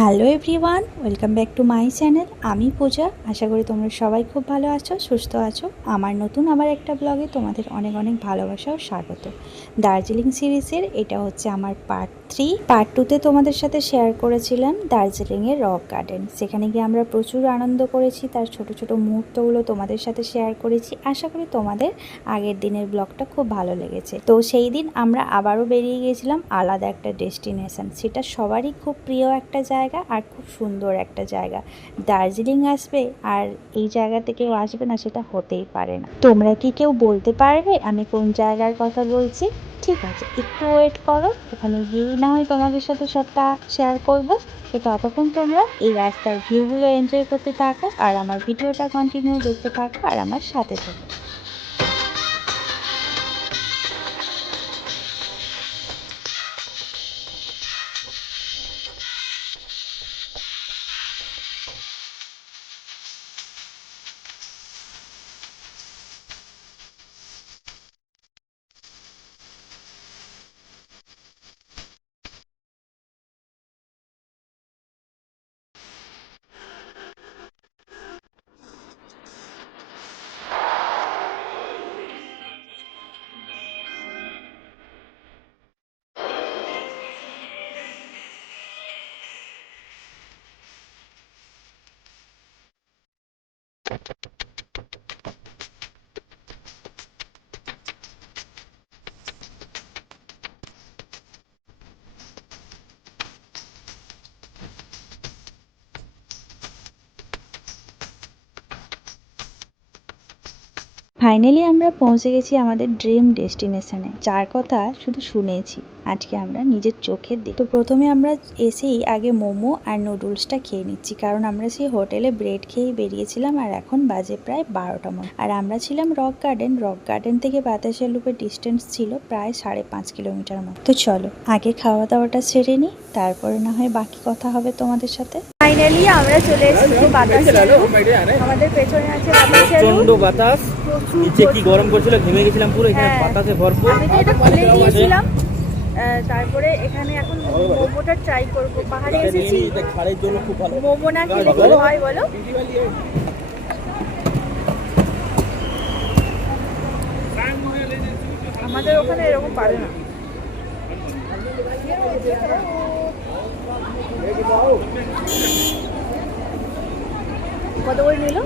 Hello everyone, welcome back to my channel. আমি পূজা। আশা করি তোমরা সবাই খুব ভালো আছো, সুস্থ আছো। আমার নতুন আবার একটা ব্লগে তোমাদের অনেক অনেক ভালোবাসা ও স্বাগত। দার্জিলিং সিরিজের এটা হচ্ছে আমার পার্ট 3। পার্ট 2তে তোমাদের সাথে শেয়ার করেছিলাম দার্জিলিংয়ের রক গার্ডেন। সেখানে গিয়ে আমরা প্রচুর আনন্দ করেছি, তার ছোট ছোট মুহূর্তগুলো তোমাদের সাথে শেয়ার করেছি। আশা করি তোমাদের আগের দিনের ব্লগটা খুব ভালো লেগেছে। তো সেই দিন আমরা আবারও বেরিয়ে গিয়েছিলাম আলাদা একটা ডেস্টিনেশন। সেটা সবারই খুব প্রিয় একটা জায়গা আর খুব সুন্দর একটা জায়গা। দার্জিলিং আসবে আর এই জায়গাতে কেউ আসবে না, সেটা হতেই পারে না। তোমরা কি কেউ বলতে পারবে আমি কোন জায়গার কথা বলছি? ঠিক আছে, একটু ওয়েট করো, ওখানে গিয়ে না হয় তোমাদের সাথে সবটা শেয়ার করবো। তো ততক্ষণ তোমরা এই রাস্তার ভিউগুলো এনজয় করতে থাকো আর আমার ভিডিওটা কন্টিনিউ দেখতে থাকো আর আমার সাথে থাকো। ফাইনালি আমরা পৌঁছে গেছি আমাদের ড্রিম ডেস্টিনেশনে, যার কথা শুধু শুনেছি, আজকে আমরা নিজের চোখে দেখি। তো প্রথমে আমরা এসেই আগে মোমো আর নুডলসটা খেয়ে নিচ্ছি, কারণ আমরা সেই হোটেলে ব্রেড খেয়েই বেরিয়েছিলাম আর এখন বাজে প্রায় 12টা মতো। আর আমরা ছিলাম রক গার্ডেন থেকে বাতাসিয়া লুপের ডিস্টেন্স ছিল প্রায় 5.5 কিলোমিটার মতো। তো চলো আগে খাওয়া দাওয়াটা সেরে নিই, তারপরে না হয় বাকি কথা হবে তোমাদের সাথে। ফাইনালি আমরা চলে এসেছি বাতাসিয়া লুপ। আমাদের পেছনে আছে বাতাসিয়া লুপ। প্রচন্ড বাতাস, নিচে কি গরম করছিল, ঘেমে গেছিলাম পুরো। এখানে বাতাসে ভরপুর। আমি তো এটা খুলে নিয়েছিলাম। তারপরে এখানে এখন মোমোটা ট্রাই করবো। পাহাড়ে এসেছি, খাড়ের জন্য খুব ভালো। মোমো না খেলে কি হয় বলো? আমাদের ওখানে এরকম পারে না। কত করে নিল?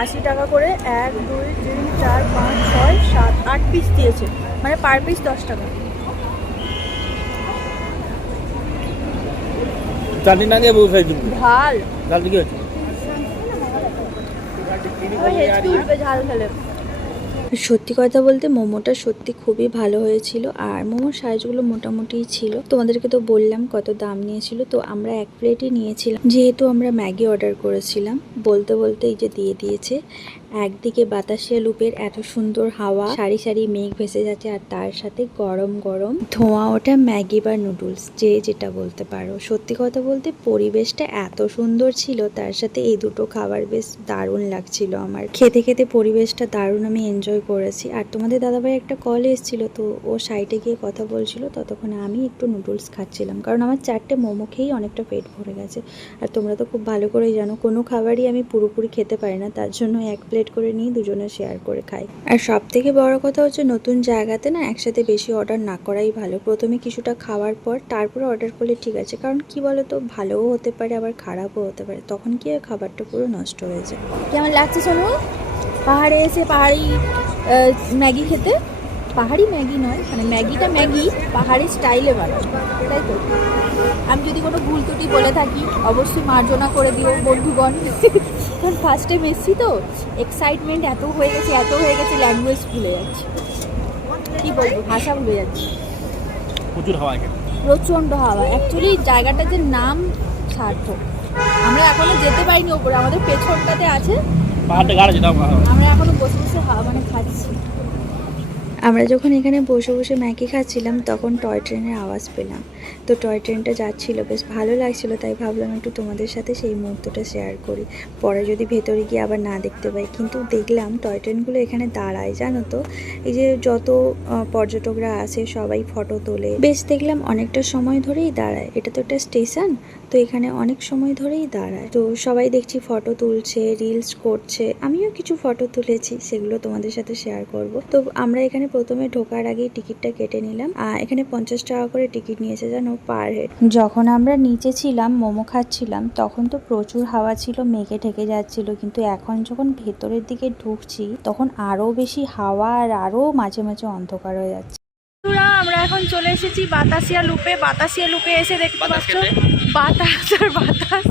80 টাকা করে। 1 2 3 4 5 6 7 8 পিস দিয়েছে, মানে পার পিস 10 টাকা। চাটনি না দিয়ে বসে আছি। ঝাল ঝাল কি হচ্ছে? হেঁচকি উঠবে ঝাল খেলে। সত্যি কথা বলতে মোমোটা সত্যি খুবই ভালো হয়েছিল, আর মোমোর সাইজগুলো মোটামুটিই ছিল। তোমাদেরকে তো বললাম কত দাম নিয়েছিল। তো আমরা 1 প্লেটই নিয়েছিলাম, যেহেতু আমরা ম্যাগি অর্ডার করেছিলাম। বলতে বলতে এই যে দিয়ে দিয়েছে। একদিকে বাতাসিয়া লুপের এত সুন্দর হাওয়া, সারি সারি মেঘ ভেসে যাচ্ছে, আর তার সাথে গরম গরম ধোঁয়া ওঠা ম্যাগি বা নুডলস, যে যেটা বলতে পারো। সত্যি কথা বলতে পরিবেশটা এত সুন্দর ছিল, তার সাথে এই দুটো খাবার বেশ দারুণ লাগছিল আমার। খেতে খেতে পরিবেশটা দারুণ আমি এনজয় করেছি। আর তোমাদের দাদাভাই একটা কল এসেছিল, তো ও সাইডে গিয়ে কথা বলছিল, ততক্ষণে আমি একটু নুডলস খাচ্ছিলাম, কারণ আমার 4টে মোমো খেয়েই অনেকটা পেট ভরে গেছে। আর তোমরা তো খুব ভালো করেই জানো কোনো খাবারই আমি পুরোপুরি খেতে পারি না, তার জন্য 1 প্লেট করে নিয়ে দুজনে শেয়ার করে খাই। আর সব থেকে বড় কথা হচ্ছে নতুন জায়গাতে না একসাথে বেশি অর্ডার না করাই ভালো। প্রথমে কিছুটা খাওয়ার পর তারপরে অর্ডার করলে ঠিক আছে, কারণ কি বলো তো, ভালোও হতে পারে আবার খারাপও হতে পারে, তখন কি খাবারটা পুরো নষ্ট হয়ে যায়। কেমন লাগছে শোনো পাহাড়ে এসে পাহাড়ি ম্যাগি খেতে? পাহাড়ি ম্যাগি নয়, মানে ম্যাগিটা ম্যাগি পাহাড়ি স্টাইলে বানায়, তাই তো? আমি যদি কোনো ভুল ত্রুটি বলে থাকি অবশ্যই মার্জনা করে দিও বন্ধুগণ। কারণ ফার্স্ট টাইম এসেছি তো, এক্সাইটমেন্ট এত হয়ে গেছে ল্যাঙ্গুয়েজ ভুলে যাচ্ছি, কি বলবো, ভাষা ভুলে যাচ্ছি। প্রচুর হাওয়া, প্রচণ্ড হাওয়া। অ্যাকচুয়ালি জায়গাটার যে নাম সার্থক। আমরা এখনো যেতে পারিনি ওপরে, আমাদের পেছনটাতে আছে। পাহাড়টা গাড়া যেটা আমরা এখনো বসে বসে মানে খাচ্ছি। আমরা যখন এখানে বসে বসে ম্যাগি খাচ্ছিলাম তখন টয় ট্রেনের আওয়াজ পেলাম। তো টয় ট্রেনটা যাচ্ছিল, বেশ ভালো লাগছিল, তাই ভাবলাম একটু তোমাদের সাথে সেই মুহূর্তটা শেয়ার করি, পরে যদি ভেতরে গিয়ে আবার না দেখতে পাই। কিন্তু দেখলাম টয় ট্রেনগুলো এখানে দাঁড়ায়, জানো তো, এই যে যত পর্যটকরা আসে সবাই ফটো তোলে, বেশ দেখলাম অনেকটা সময় ধরেই দাঁড়ায়। এটা তো একটা স্টেশন, তো এখানে অনেক সময় ধরেই দাঁড়ায়। তো সবাই দেখছি ফটো তুলছে, রিলস করছে, আমিও কিছু ফটো তুলেছি, সেগুলো তোমাদের সাথে শেয়ার করব। তো আমরা এখানে প্রথমে ঢোকার আগেই টিকিটটা কেটে নিলাম, আর এখানে 50 টাকা করে টিকিট নিয়েছে জানো, পার হেড। যখন আমরা নিচে ছিলাম মোমো খাচ্ছিলাম তখন তো প্রচুর হাওয়া ছিল, মেঘে ঢেকে যাচ্ছিল, কিন্তু এখন যখন ভেতরের দিকে ঢুকছি তখন আরো বেশি হাওয়া আর আরো মাঝে মাঝে অন্ধকার হয়ে যাচ্ছে। আমরা এখন চলে এসেছি বাতাসিয়া লুপে। বাতাসিয়া লুপে এসে দেখতে পাচ্ছ বাতাস আর বাতাস,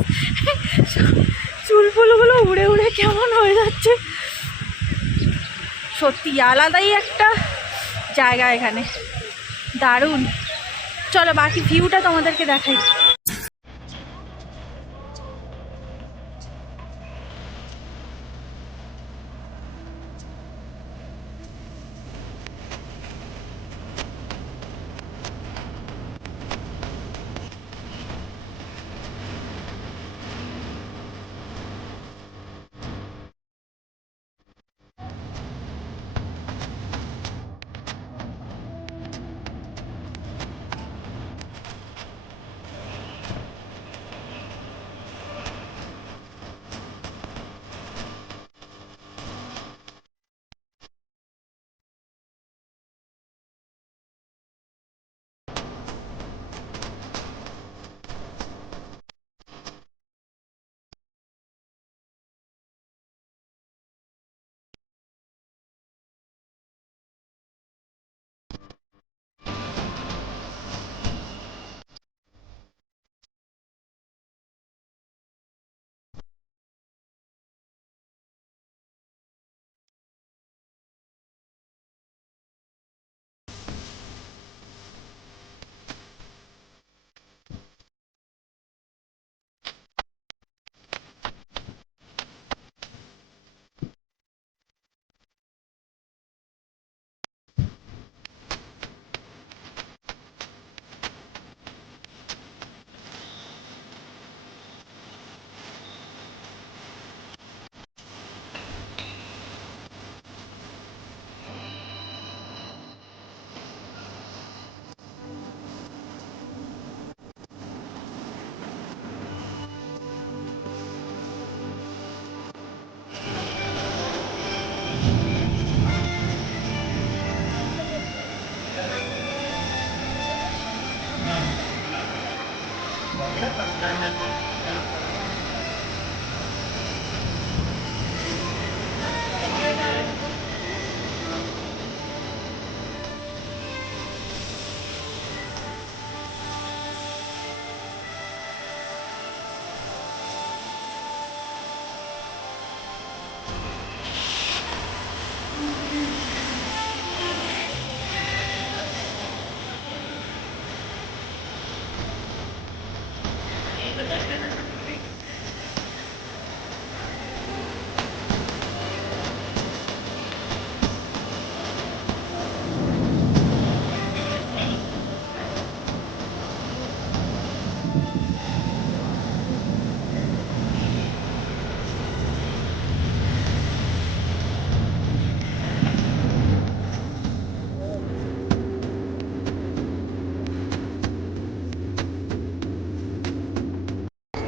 চুল ফুলগুলো উড়ে উড়ে কেমন হয়ে যাচ্ছে। সত্যি আলাদাই একটা জায়গা এখানে, দারুণ। চলো বাকি ভিউটা তোমাদেরকে দেখাই।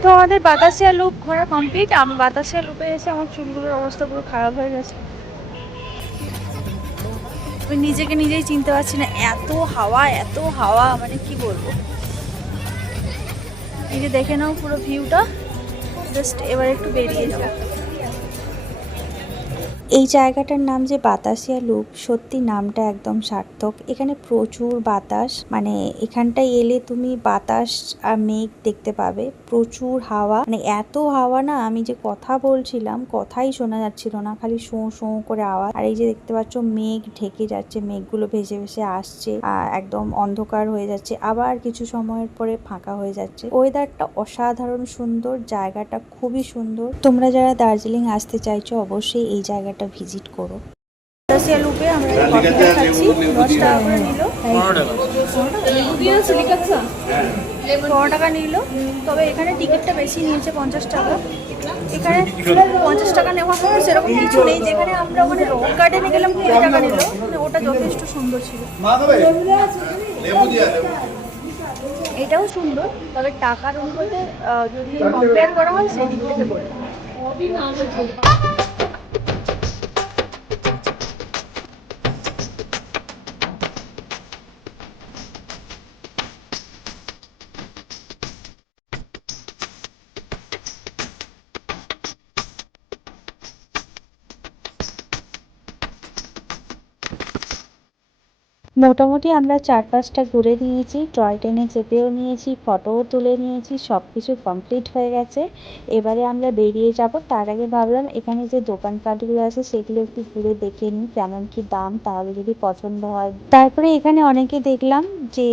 তো আমাদের বাতাসিয়া লুপ ঘোরা কমপ্লিট। আমি বাতাসিয়া লুপে এসে আমার চুলগুলোর অবস্থা পুরো খারাপ হয়ে গেছে, আমি নিজেকে নিজেই চিনতে পারছি না, এত হাওয়া এত হাওয়া, মানে কি বলবো। এই যে দেখে নাও পুরো ভিউটা, জাস্ট এবার একটু বেরিয়ে যাবো। এই জায়গাটার নাম যে বাতাসিয়া লুপ, সত্যি নামটা একদম সার্থক। এখানে প্রচুর বাতাস, মানে এখানটায় এলে তুমি বাতাস আর মেঘ দেখতে পাবে, প্রচুর হাওয়া, মানে এত হাওয়া না, আমি যে কথা বলছিলাম কথাই শোনা যাচ্ছিল না, খালি শোঁ শোঁ করে আওয়াজ। আর এই যে দেখতে পাচ্ছ মেঘ ঢেকে যাচ্ছে, মেঘগুলো ভেসে ভেসে আসছে, আর একদম অন্ধকার হয়ে যাচ্ছে, আবার কিছু সময়ের পরে ফাঁকা হয়ে যাচ্ছে। ওয়েদারটা অসাধারণ সুন্দর, জায়গাটা খুবই সুন্দর। তোমরা যারা দার্জিলিং আসতে চাইছো অবশ্যই এই জায়গাটা ভিজিট করো। বাতাসিয়া লুপে আমরা কফিটা খাচ্ছি, 10 টাকা করে নিল। 15 টাকা নিল, তবে এখানে টিকিটটা বেশি নিয়েছে, 50 টাকা। এখানে 50 টাকা নেওয়া কোনো সেরকম কিছু নেই, যেখানে আমরা ওখানে রক গার্ডেনে গেলাম 20 টাকা নিল, মানে ওটা যথেষ্ট সুন্দর ছিল। এটাও সুন্দর, তবে টাকার অনুপাতে যদি কম্পেয়ার করা হয় সেই দিক থেকে বললাম। মোটামুটি আমরা 4-5টা ঘুরে নিয়েছি, টয় ট্রেনে চেপেও নিয়েছি, ফটোও তুলে নিয়েছি, সব কিছু কমপ্লিট হয়ে গেছে। এবারে আমরা বেরিয়ে যাব। তার আগে ভাবলাম এখানে যে দোকানপাটগুলো আছে সেগুলো একটু ঘুরে দেখে নিই কেমন কি দাম, তাহলে যদি পছন্দ হয়। তারপরে এখানে অনেকে দেখলাম যে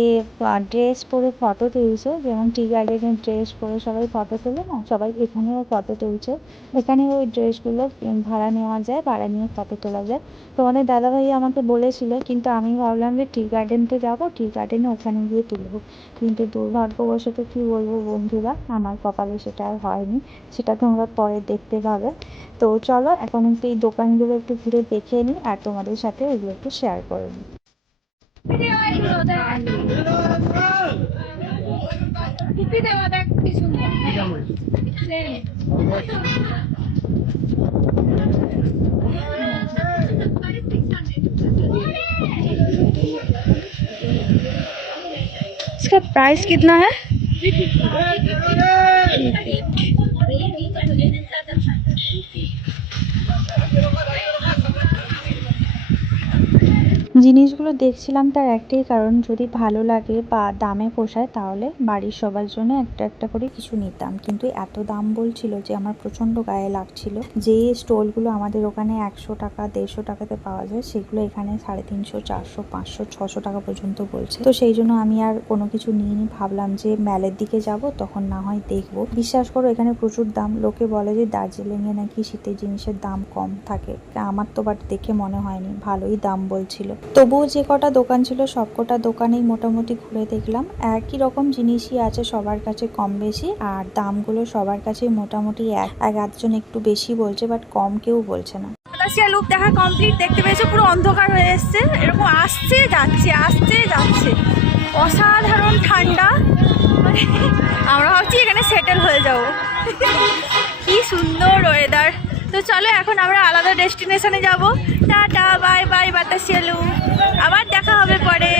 ড্রেস পরে ফটো তুলছে, যেমন টি গার্ডেনের ড্রেস পরে সবাই ফটো তোলে না, সবাই এখানেও ফটো তুলছে। এখানে ওই ড্রেসগুলো ভাড়া নেওয়া যায়, ভাড়া নিয়ে ফটো তোলা যায়। তোমাদের দাদাভাই আমাকে বলেছিল, কিন্তু আমি ভাবলাম যে টি গার্ডেনতে যাবো, টি গার্ডেনে ওখানে গিয়ে তুলবো। কিন্তু দুর্ভাগ্যবশত কী বলবো বন্ধুরা, আমার কপালে সেটা আর হয়নি, সেটা তোমরা পরে দেখতে পাবে। তো চলো এখন একটু এই দোকানগুলো একটু ঘুরে দেখে নিই আর তোমাদের সাথে এগুলো একটু শেয়ার করে নিই। इसका प्राइस कितना है? জিনিসগুলো দেখছিলাম তার একটাই কারণ, যদি ভালো লাগে বা দামে পোষায় তাহলে বাড়ির সবার জন্য একটা একটা করে কিছু নিতাম। কিন্তু এত দাম বলছিল যে আমার প্রচণ্ড গায়ে লাগছিল। যে স্টলগুলো আমাদের ওখানে 100 টাকা 150 টাকাতে পাওয়া যায়, সেগুলো এখানে 350, 400, 500, 600 টাকা পর্যন্ত বলছে। তো সেই জন্য আমি আর কোনো কিছু নিইনি, ভাবলাম যে মেলের দিকে যাব, তখন না হয় দেখবো। বিশ্বাস করো এখানে প্রচুর দাম। লোকে বলে যে দার্জিলিংয়ে নাকি শীতের জিনিসের দাম কম থাকে, আমার তো বাট দেখে মনে হয়নি, ভালোই দাম বলছিল। তবুও যে কটা দোকান ছিল সব কটা দোকানেই মোটামুটি ঘুরে দেখলাম, একই রকম জিনিসই আছে সবার কাছে কম বেশি, আর দামগুলো সবার কাছে মোটামুটি এক আধজন একটু বেশি বলছে, বাট কম কেউ বলছে না। বাতাসিয়া লুপ দেখা কমপ্লিট। দেখতে পেয়েছো পুরো অন্ধকার হয়ে এসছে, এরকম আসছে যাচ্ছে, অসাধারণ ঠান্ডা। আমরা ভাবছি এখানে সেটেল হয়ে যাবো। কি সুন্দর ওয়েদার। তো চলো এখন আমরা আলাদা ডেস্টিনেশনে যাব। Tata, bye bye Batasia loop, আবার দেখা হবে পরে।